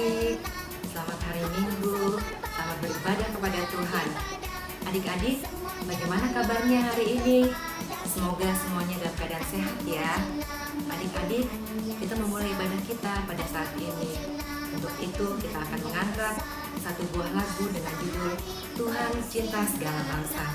adik-adik, selamat hari Minggu, selamat beribadah kepada Tuhan. Adik-adik, bagaimana kabarnya hari ini? Semoga semuanya dalam keadaan sehat ya. Adik-adik, kita memulai ibadah kita pada saat ini. Untuk itu kita akan mengangkat satu buah lagu dengan judul Tuhan Cinta Segala Bangsa.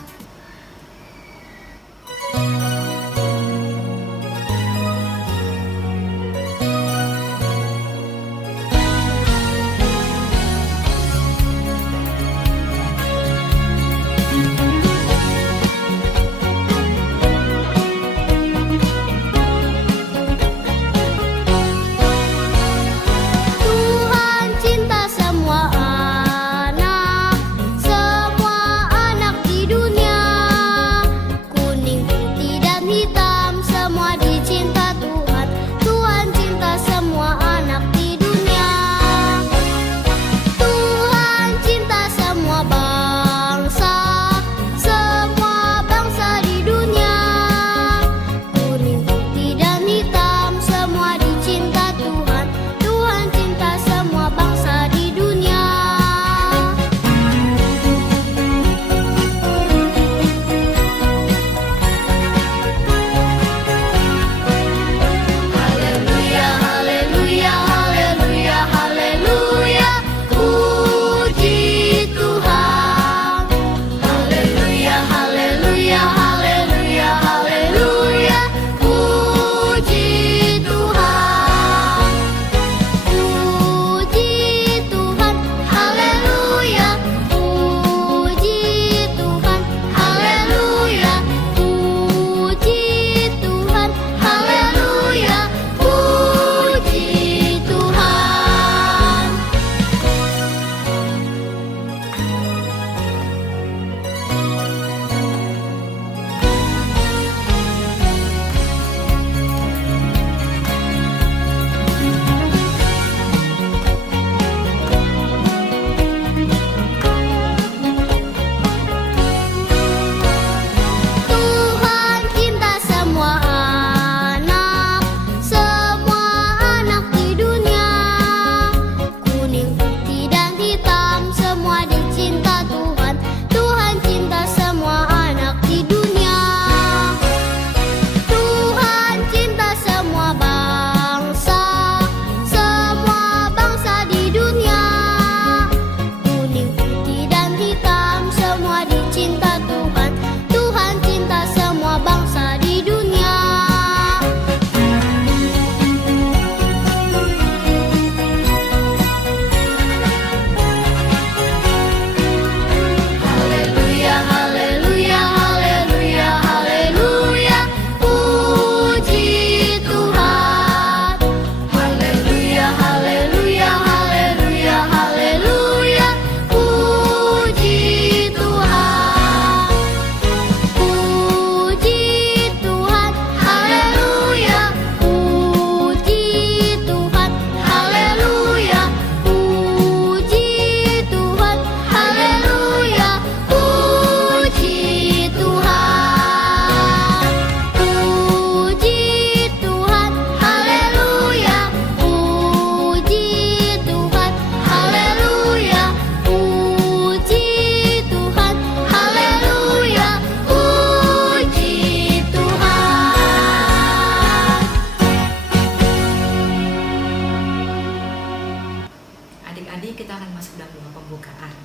Adik-adik, kita akan masuk dalam doa pembukaan.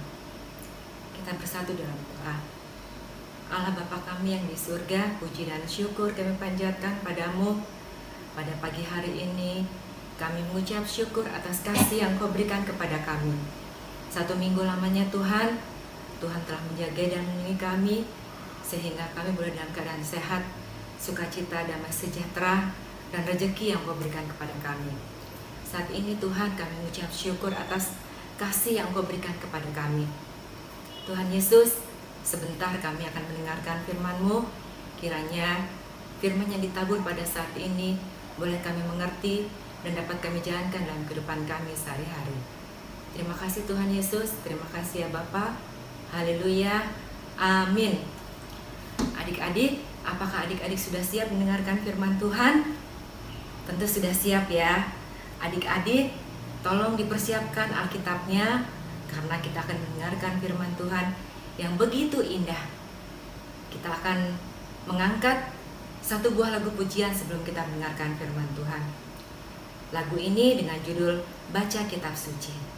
Kita bersatu dalam doa. Allah Bapa kami yang di surga, puji dan syukur kami panjatkan padamu. Pada pagi hari ini, kami mengucap syukur atas kasih yang Kau berikan kepada kami. 1 minggu lamanya Tuhan telah menjaga dan melindungi kami, sehingga kami boleh dalam keadaan sehat, sukacita, damai sejahtera, dan rezeki yang Kau berikan kepada kami. Saat ini Tuhan, kami mengucap syukur atas kasih yang Kau berikan kepada kami. Tuhan Yesus, sebentar kami akan mendengarkan firman-Mu. Kiranya firman yang ditabur pada saat ini boleh kami mengerti dan dapat kami jalankan dalam kehidupan kami sehari-hari. Terima kasih Tuhan Yesus, terima kasih ya Bapa. Haleluya, amin. Adik-adik, apakah adik-adik sudah siap mendengarkan firman Tuhan? Tentu sudah siap ya. Adik-adik, Tolong dipersiapkan Alkitabnya, karena kita akan mendengarkan firman Tuhan yang begitu indah. Kita akan mengangkat satu buah lagu pujian sebelum kita mendengarkan firman Tuhan. Lagu ini dengan judul Baca Kitab Suci.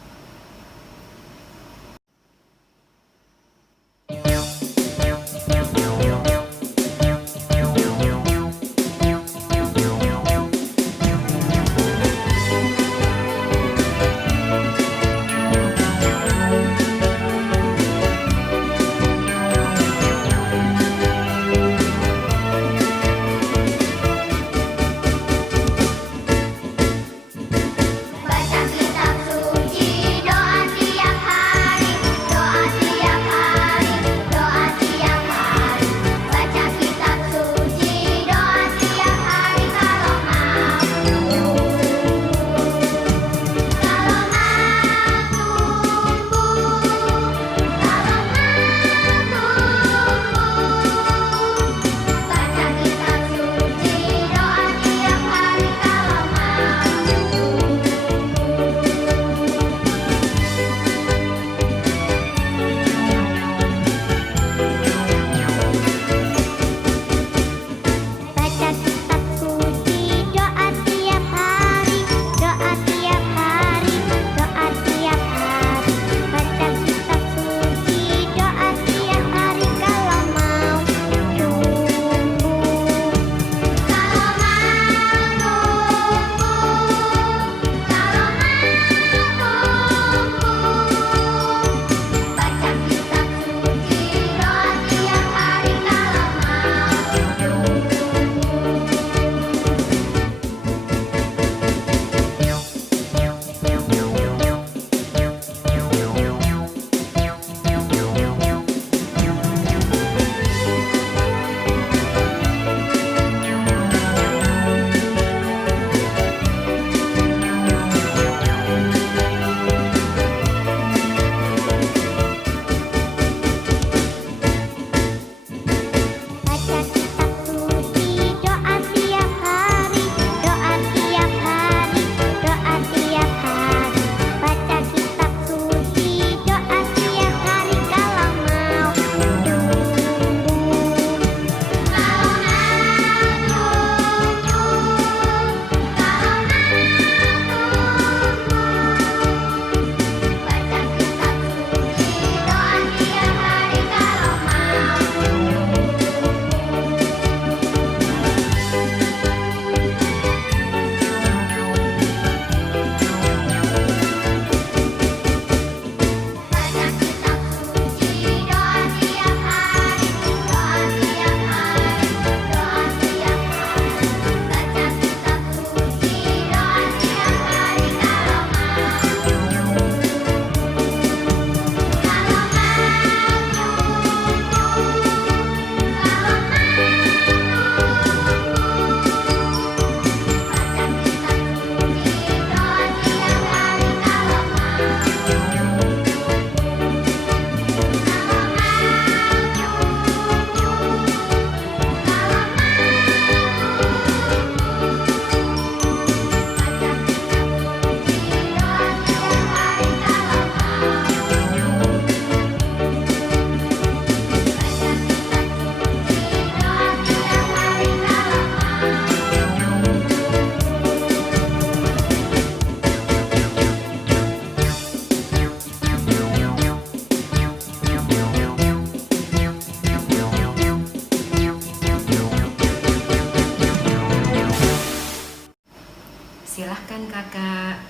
Silahkan kakak.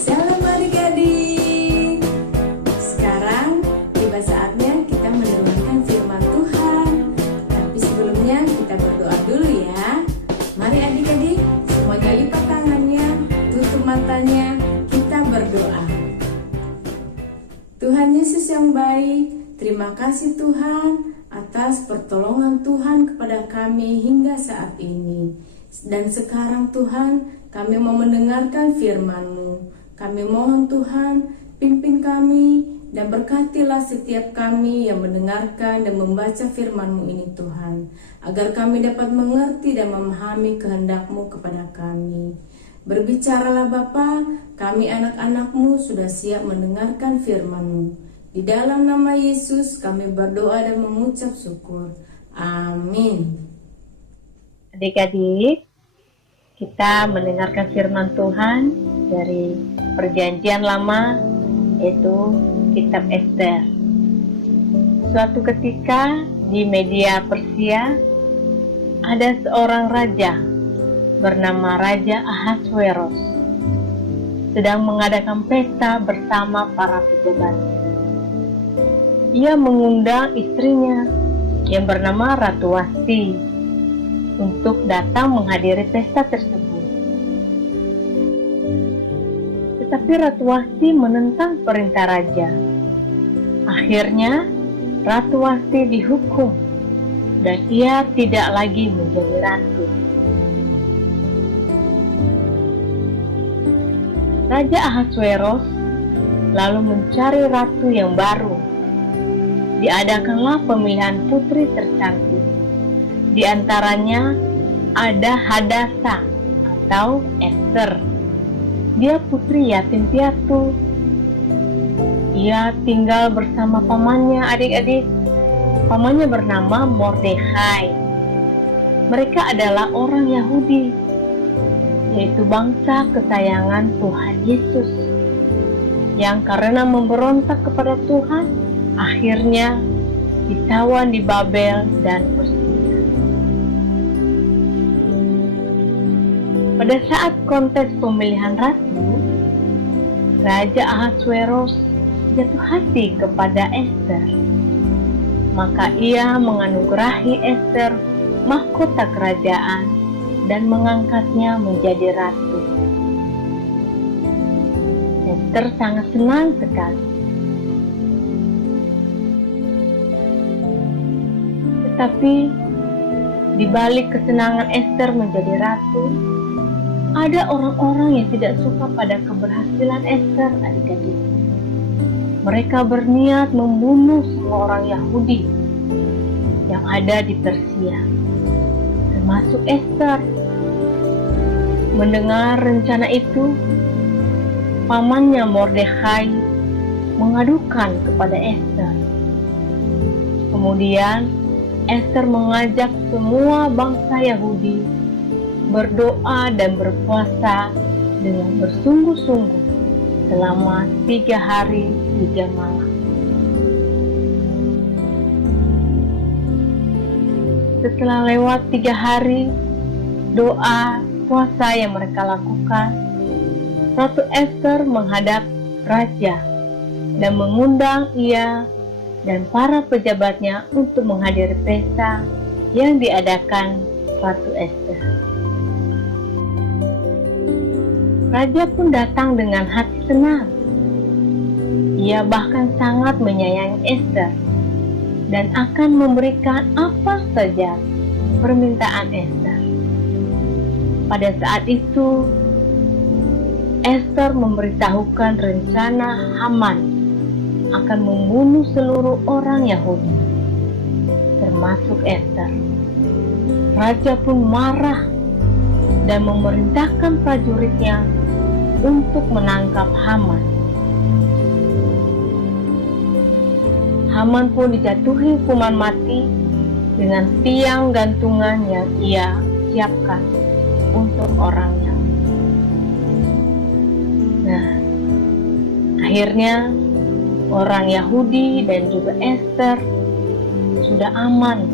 Shalom adik-adik. Sekarang tiba saatnya kita mendengarkan firman Tuhan. Tapi sebelumnya kita berdoa dulu ya. Mari adik-adik, semuanya lipat tangannya, tutup matanya, kita berdoa. Tuhan Yesus yang baik, terima kasih Tuhan atas pertolongan Tuhan kepada kami hingga saat ini. Dan sekarang Tuhan, kami mau mendengarkan firman-Mu. Kami mohon Tuhan, pimpin kami dan berkatilah setiap kami yang mendengarkan dan membaca firman-Mu ini Tuhan, agar kami dapat mengerti dan memahami kehendak-Mu kepada kami. Berbicaralah Bapa, kami anak-anak-Mu sudah siap mendengarkan firman-Mu. Di dalam nama Yesus kami berdoa dan mengucap syukur. Amin. Adik-adik, kita mendengarkan firman Tuhan dari Perjanjian Lama, yaitu Kitab Ester. Suatu ketika di Media Persia ada seorang raja bernama Raja Ahasweros sedang mengadakan pesta bersama para pejabat. Ia mengundang istrinya yang bernama Ratu Wasti untuk datang menghadiri pesta tersebut. Tetapi Ratu Wasti menentang perintah raja. Akhirnya Ratu Wasti dihukum dan ia tidak lagi menjadi ratu. Raja Ahasweros lalu mencari ratu yang baru. Diadakanlah pemilihan putri tercantik. Di antaranya ada Hadasa atau Ester. Dia putri yatim piatu. Ia tinggal bersama pamannya, adik-adik. Pamannya bernama Mordekhai. Mereka adalah orang Yahudi, yaitu bangsa kesayangan Tuhan Yesus, yang karena memberontak kepada Tuhan, akhirnya ditawan di Babel dan Persia. Pada saat kontes pemilihan ratu, Raja Ahasweros jatuh hati kepada Ester. Maka ia menganugerahi Ester mahkota kerajaan dan mengangkatnya menjadi ratu. Ester sangat senang sekali. Tetapi di balik kesenangan Ester menjadi ratu, ada orang-orang yang tidak suka pada keberhasilan Ester, adik-adik. Mereka berniat membunuh semua orang Yahudi yang ada di Persia, termasuk Ester. Mendengar rencana itu, pamannya Mordekhai mengadukan kepada Ester. Kemudian Ester mengajak semua bangsa Yahudi berdoa dan berpuasa dengan bersungguh-sungguh selama 3 hari 3 malam. Setelah lewat 3 hari doa puasa yang mereka lakukan, Ratu Ester menghadap raja dan mengundang ia dan para pejabatnya untuk menghadiri pesta yang diadakan Ratu Ester. Raja pun datang dengan hati senang. Ia bahkan sangat menyayangi Ester dan akan memberikan apa saja permintaan Ester. Pada saat itu, Ester memberitahukan rencana Haman akan membunuh seluruh orang Yahudi, termasuk Ester. Raja pun marah dan memerintahkan prajuritnya untuk menangkap Haman. Haman pun dijatuhi hukuman mati dengan tiang gantungan yang ia siapkan untuk orangnya. Nah, akhirnya orang Yahudi dan juga Ester sudah aman,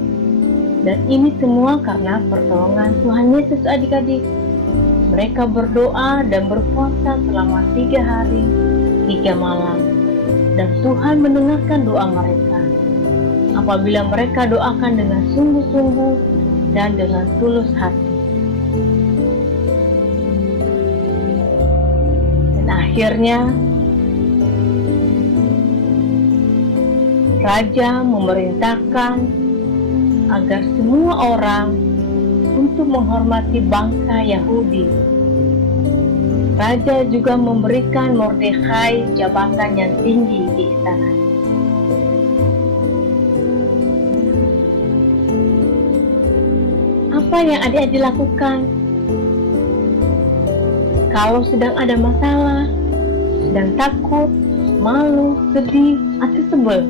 dan ini semua karena pertolongan Tuhan Yesus, adik-adik. Mereka berdoa dan berpuasa selama 3 hari 3 malam, dan Tuhan mendengarkan doa mereka apabila mereka doakan dengan sungguh-sungguh dan dengan tulus hati. Dan akhirnya Raja memerintahkan agar semua orang untuk menghormati bangsa Yahudi. Raja juga memberikan Mordekhai jabatan yang tinggi di istana. Apa yang adik-adik lakukan? kalau sedang ada masalah, sedang takut, malu, sedih, atau sebel.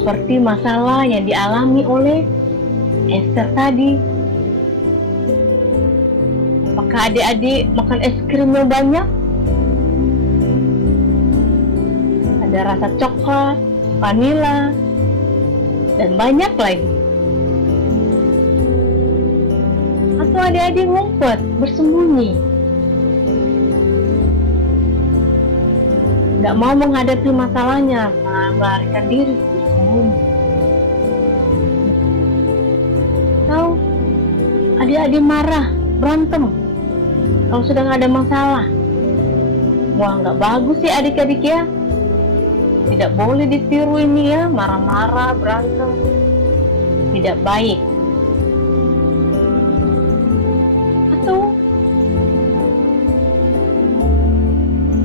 Seperti masalah yang dialami oleh Esther tadi. Apakah adik-adik makan es krim yang banyak? Ada rasa coklat, vanila, dan banyak lagi. Atau adik-adik ngumpet, bersembunyi, nggak mau menghadapi masalahnya, melarikan diri, bersembunyi. Atau adik-adik marah, berantem kalau sedang ada masalah. Wah, nggak bagus ya adik-adik ya. Tidak boleh ditiru ini ya, marah-marah, berantem. Tidak baik. Atau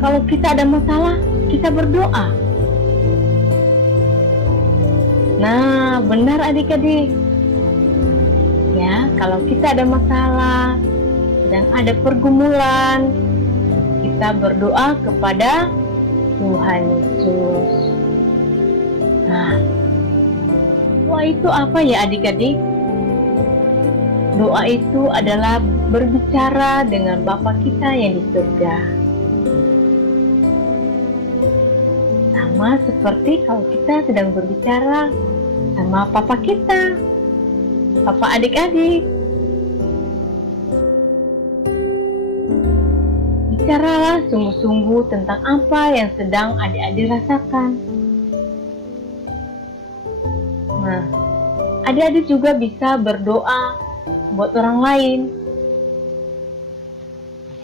kalau kita ada masalah, kita berdoa. Nah, benar adik-adik. Ya, kalau kita ada masalah, sedang ada pergumulan, kita berdoa kepada Tuhan Yesus. Nah, doa itu apa ya adik-adik? Doa itu adalah berbicara dengan Bapa kita yang di surga. Sama seperti kalau kita sedang berbicara sama Papa kita, Papa adik-adik. Bicaralah sungguh-sungguh tentang apa yang sedang adik-adik rasakan. Nah, adik-adik juga bisa berdoa buat orang lain.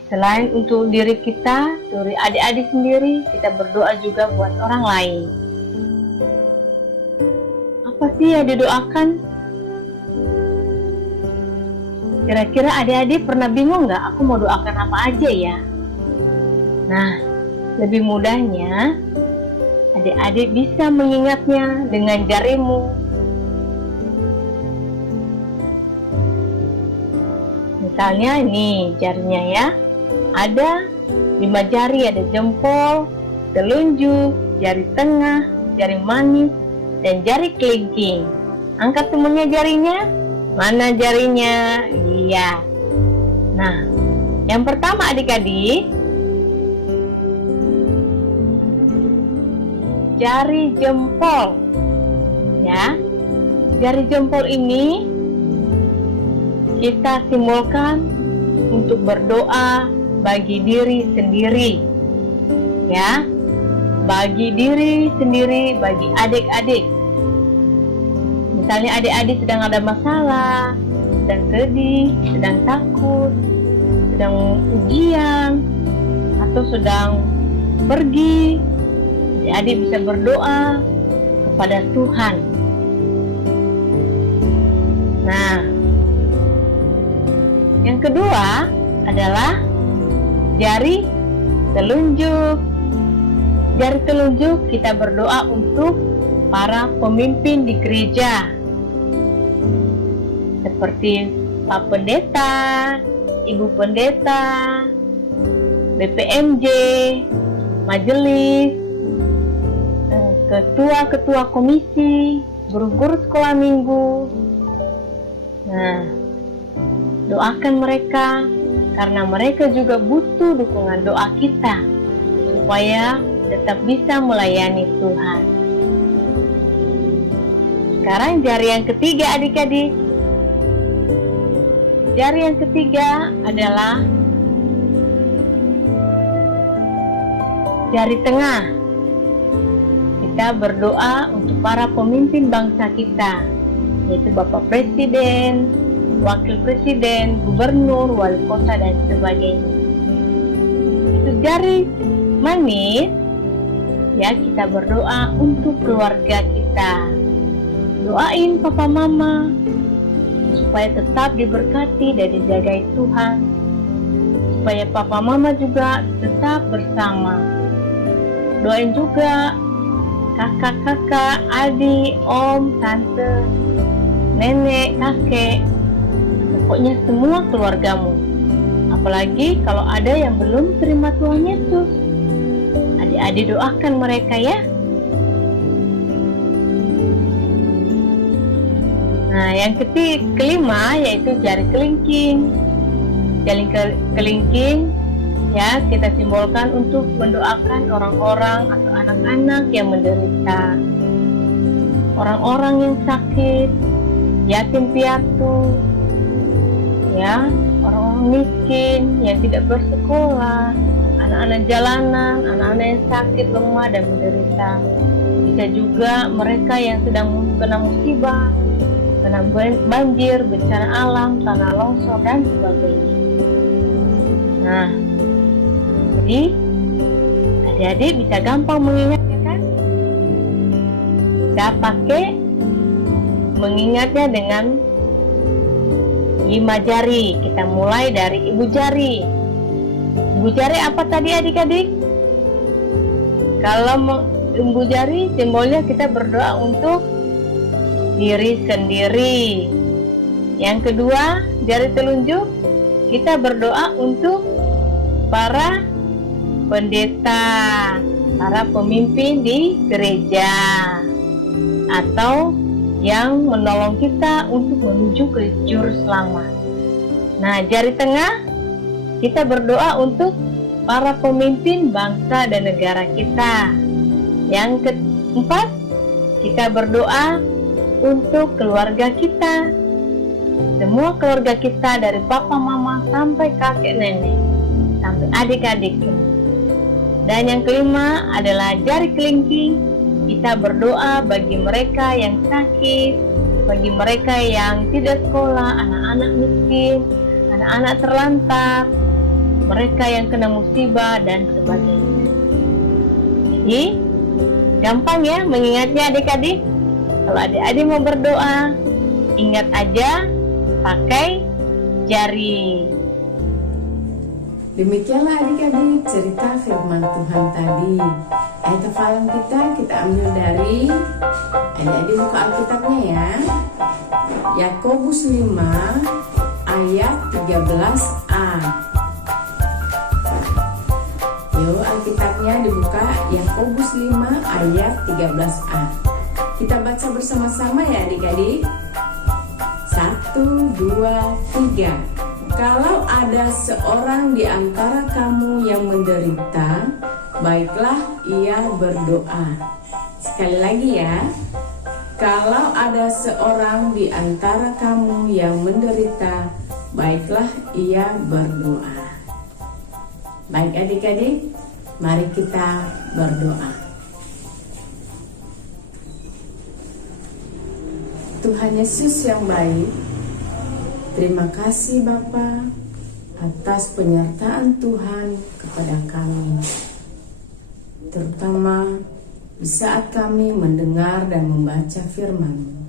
Selain untuk diri kita, dari adik-adik sendiri, kita berdoa juga buat orang lain. Apa sih yang didoakan? Kira-kira adik-adik pernah bingung nggak? Aku mau doakan apa aja ya? Nah, lebih mudahnya, adik-adik bisa mengingatnya dengan jarimu. Misalnya ini jarinya ya, ada 5 jari, ada jempol, telunjuk, jari tengah, jari manis, dan jari kelingking. Angkat semuanya jarinya. Mana jarinya? Iya. Nah, yang pertama adik-adik, jari jempol. Ya. Jari jempol ini kita simbolkan untuk berdoa bagi diri sendiri. Ya. Bagi diri sendiri, bagi adik-adik. Misalnya adik-adik sedang ada masalah, sedang sedih, sedang takut, sedang ujian, atau sedang pergi, adik bisa berdoa kepada Tuhan. Nah, yang kedua adalah jari telunjuk. Jari telunjuk kita berdoa untuk para pemimpin di gereja, seperti Pak Pendeta, Ibu Pendeta, BPMJ, majelis, ketua-ketua komisi, guru-guru sekolah minggu. Nah, doakan mereka karena mereka juga butuh dukungan doa kita supaya tetap bisa melayani Tuhan. Sekarang jari yang ketiga adik-adik. Jari yang ketiga adalah jari tengah. Kita berdoa untuk para pemimpin bangsa kita, yaitu Bapak Presiden, Wakil Presiden, Gubernur, Wali Kota, dan sebagainya. Itu jari manis, ya kita berdoa untuk keluarga kita. Doain papa mama supaya tetap diberkati dan dijagai Tuhan, supaya papa mama juga tetap bersama. Doain juga kakak-kakak, adik, om, tante, nenek, kakek, pokoknya semua keluargamu Apalagi kalau ada yang belum terima Tuhan Yesus. Adik-adik doakan mereka ya. Nah, yang kelima yaitu jari kelingking. Jari kelingking ya kita simbolkan untuk mendoakan orang-orang atau anak-anak yang menderita, orang-orang yang sakit, yatim piatu, ya, orang-orang miskin yang tidak bersekolah, anak-anak jalanan, anak-anak yang sakit, lemah dan menderita. Bisa juga mereka yang sedang kena musibah, kena banjir, bencana alam, tanah longsor dan sebagainya. Nah, jadi adik-adik bisa gampang mengingatnya kan? Kita pakai mengingatnya dengan 5 jari. Kita mulai dari ibu jari. Ibu jari apa tadi adik-adik? Kalau ibu jari simbolnya kita berdoa untuk diri sendiri. Yang kedua, jari telunjuk kita berdoa untuk para pendeta, para pemimpin di gereja, atau yang menolong kita untuk menuju ke juru selamat. Nah, jari tengah kita berdoa untuk para pemimpin bangsa dan negara kita. Yang keempat, kita berdoa untuk keluarga kita, semua keluarga kita dari papa mama sampai kakek nenek, sampai adik-adik. Dan yang kelima adalah jari kelingking. Kita berdoa bagi mereka yang sakit, bagi mereka yang tidak sekolah, anak-anak miskin, anak-anak terlantar, mereka yang kena musibah dan sebagainya. Jadi gampang ya mengingatnya adik-adik. Kalau adik-adik mau berdoa, ingat aja pakai jari. Demikianlah adik-adik cerita firman Tuhan tadi. Ayat hafalan kita ambil dari, adik-adik buka Alkitabnya ya, Yakobus 5 ayat 13a. Yuk Alkitabnya dibuka, Yakobus 5 ayat 13a. Kita baca bersama-sama ya adik-adik. 1, 2, 3. Kalau ada seorang di antara kamu yang menderita, baiklah ia berdoa. Sekali lagi ya. Kalau ada seorang di antara kamu yang menderita, baiklah ia berdoa. Baik adik-adik, mari kita berdoa. Tuhan Yesus yang baik, terima kasih Bapa atas penyertaan Tuhan kepada kami, terutama di saat kami mendengar dan membaca firman-Mu.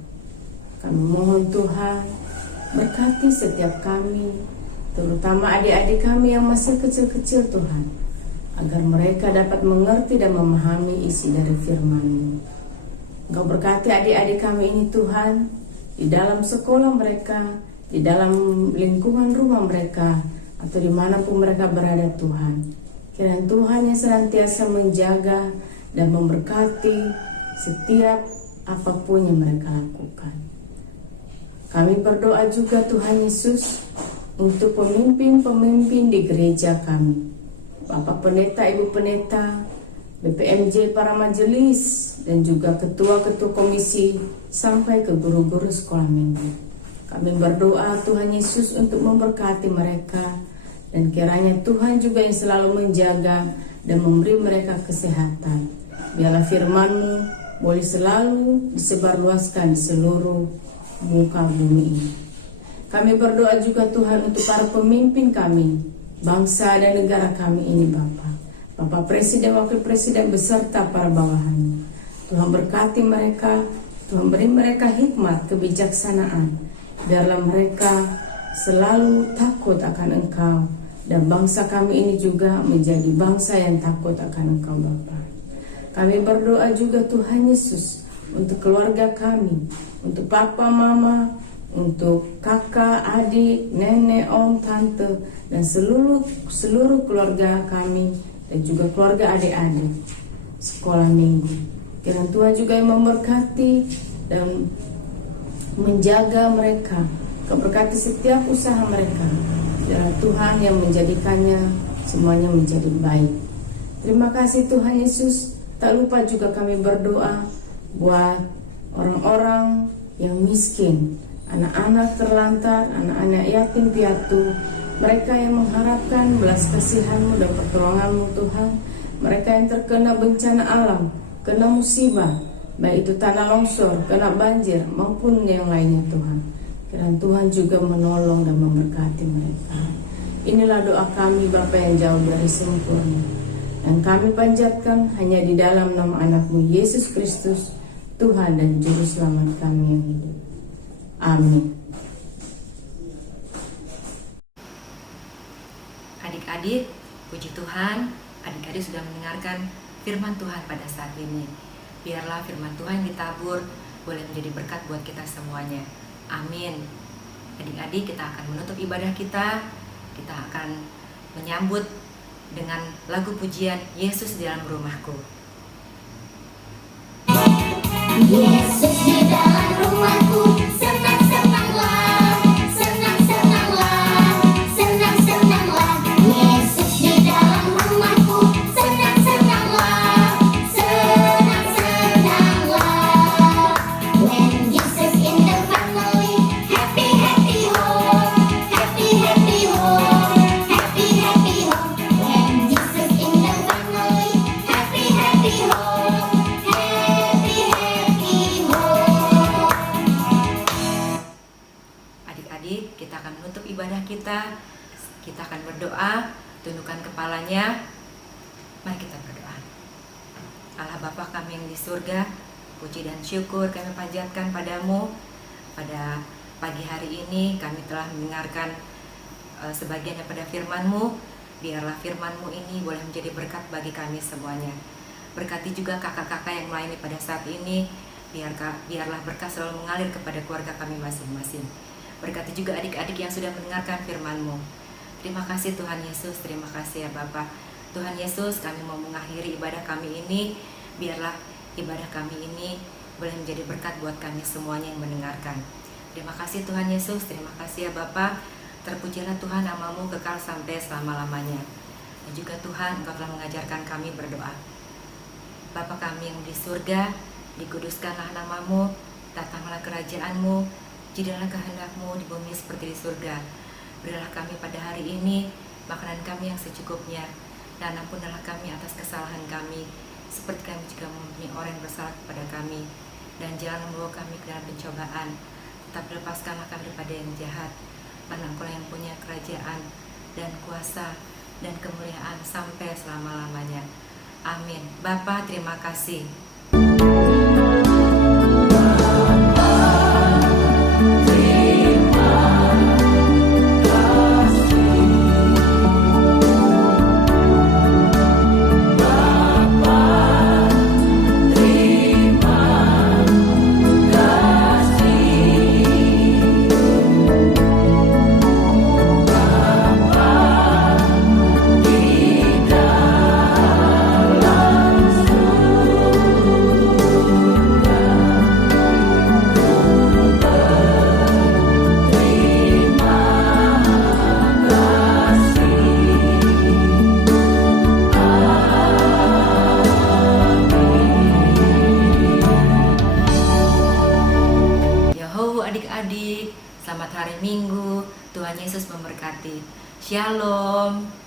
Kami mohon Tuhan berkati setiap kami, terutama adik-adik kami yang masih kecil-kecil Tuhan, agar mereka dapat mengerti dan memahami isi dari firman-Mu. Engkau berkati adik-adik kami ini Tuhan, di dalam sekolah mereka, di dalam lingkungan rumah mereka, atau dimanapun mereka berada Tuhan. Kiranya Tuhan yang senantiasa menjaga dan memberkati setiap apapun yang mereka lakukan. Kami berdoa juga Tuhan Yesus untuk pemimpin-pemimpin di gereja kami, Bapak Pendeta, Ibu Pendeta, BPMJ, para majelis, dan juga ketua-ketua komisi sampai ke guru-guru sekolah minggu. Kami berdoa Tuhan Yesus untuk memberkati mereka, dan kiranya Tuhan juga yang selalu menjaga dan memberi mereka kesehatan. Biarlah firman-Mu boleh selalu disebarluaskan di seluruh muka bumi ini. Kami berdoa juga Tuhan untuk para pemimpin kami, bangsa dan negara kami ini Bapa. Bapak Presiden, Wakil Presiden beserta para bawahan. Tuhan berkati mereka, Tuhan beri mereka hikmat, kebijaksanaan. Biarlah mereka selalu takut akan Engkau, dan bangsa kami ini juga menjadi bangsa yang takut akan Engkau Bapa. Kami berdoa juga Tuhan Yesus untuk keluarga kami, untuk Papa, Mama, untuk kakak, adik, nenek, om, tante, dan seluruh keluarga kami dan juga keluarga adik-adik sekolah minggu. Kiranya Tuhan juga yang memberkati dan menjaga mereka, memberkati setiap usaha mereka. Dan Tuhan yang menjadikannya semuanya menjadi baik. Terima kasih Tuhan Yesus. Tak lupa juga kami berdoa buat orang-orang yang miskin, anak-anak terlantar, anak-anak yatim piatu, mereka yang mengharapkan belas kasihan-Mu dan pertolongan-Mu Tuhan, mereka yang terkena bencana alam, kena musibah, baik itu tanah longsor, kena banjir, maupun yang lainnya Tuhan. Kiranya Tuhan juga menolong dan memberkati mereka. Inilah doa kami Bapa yang jauh dari sempurna, dan kami panjatkan hanya di dalam nama anak-Mu Yesus Kristus, Tuhan dan Juru Selamat kami yang hidup. Amin. Adik-adik, puji Tuhan, adik-adik sudah mendengarkan firman Tuhan pada saat ini. Biarlah firman Tuhan ditabur boleh menjadi berkat buat kita semuanya. Amin. Adik-adik, kita akan menutup ibadah kita. Kita akan menyambut dengan lagu pujian Yesus di dalam rumahku. Yesus di dalam rumahku, senang-senanglah, senang-senanglah, senang-senanglah. Yesus di dalam rumahku, senang-senanglah, senang-senanglah. When Jesus in the family, happy, happy home, happy, happy home, happy, happy home. When Jesus in the family, happy, happy home, happy, happy home. Adik-adik, kita akan menutup ibadah kita. Kita akan berdoa, tundukkan kepalanya. Mari kita berdoa. Allah Bapa kami yang di surga, puji dan syukur kami panjatkan padamu. Pada pagi hari ini kami telah mendengarkan sebagian daripada firman-Mu. Biarlah firman-Mu ini boleh menjadi berkat bagi kami semuanya. Berkati juga kakak-kakak yang melayani pada saat ini. Biarlah berkat selalu mengalir kepada keluarga kami masing-masing. Berkati juga adik-adik yang sudah mendengarkan firman-Mu. Terima kasih Tuhan Yesus, terima kasih ya Bapa. Tuhan Yesus, kami mau mengakhiri ibadah kami ini. Biarlah ibadah kami ini boleh menjadi berkat buat kami semuanya yang mendengarkan. Terima kasih Tuhan Yesus, terima kasih ya Bapa. Terpujilah Tuhan, nama-Mu kekal sampai selama-lamanya. Dan juga Tuhan, Engkau telah mengajarkan kami berdoa. Bapa kami yang di surga, dikuduskanlah nama-Mu, datanglah kerajaan-Mu, jadilah kehendak-Mu di bumi seperti di surga. Berilah kami pada hari ini makanan kami yang secukupnya, dan ampunilah kami atas kesalahan kami, seperti kami juga mengampuni orang yang bersalah kepada kami. Dan jangan membawa kami ke dalam pencobaan, tetapi lepaskanlah kami daripada yang jahat. Karena Engkau yang punya kerajaan dan kuasa dan kemuliaan sampai selama-lamanya. Amin. Bapa, terima kasih. Adik-adik, selamat hari Minggu. Tuhan Yesus memberkati. Shalom.